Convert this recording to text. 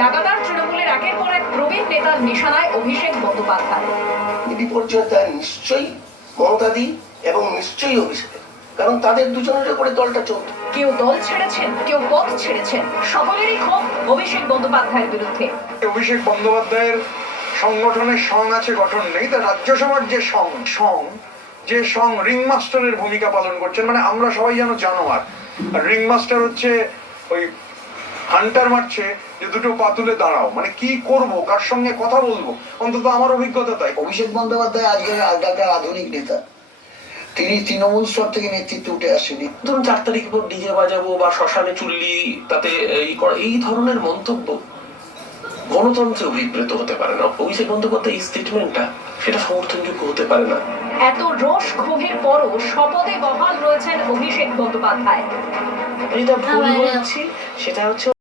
লাগাতার তৃণমূলের একের পর এক প্রবীণ নেতার নিশানায় অভিষেক বন্দ্যোপাধ্যায়। বিপর্যয়তা নিশ্চয়ই মমতাদি এবং নিশ্চয়ই অভিষেক, কারণ তাদের দুজনের উপরে দলটা চলত। কেউ দল ছেড়েছেন, কেউ পথ ছেড়েছেন, সকলেরই ক্ষোভ অভিষেক বন্দ্যোপাধ্যায়ের বিরুদ্ধে। অভিষেক বন্দ্যোপাধ্যায়ের সংগঠনের সং আছে, গঠন নেই। তার রাজ্যসভার যে সং রিং মাস্টারের ভূমিকা পালন করছেন, মানে আমরা সবাই যেন জানোয়ার, আর রিং মাস্টার হচ্ছে ওই হান্টার মারছে যে দুটো পা তুলে দাঁড়াও, মানে কি করব, কার সঙ্গে কথা বলবো, অন্তত আমার অভিজ্ঞতা তাই। অভিষেক বন্দ্যোপাধ্যায় আজকালকার আধুনিক নেতা, তিনি তৃণমূল স্তর থেকে নেতৃত্ব উঠে আসেনি। ধরুন 4 তারিখ পর ডিজে বাজাবো বা শ্মশানে চুল্লি তাতে এই ধরনের মন্তব্য গণতন্ত্রে অভিপ্রেত হতে পারে না। অভিষেক বন্দ্যোপাধ্যায় এই স্টেটমেন্টটা সেটা সমর্থনযোগ্য হতে পারে না। এত রোষ ক্ষোভের পরও শপথে বহাল রয়েছেন অভিষেক বন্দ্যোপাধ্যায়। যেটা ভুল বলছি সেটা হচ্ছে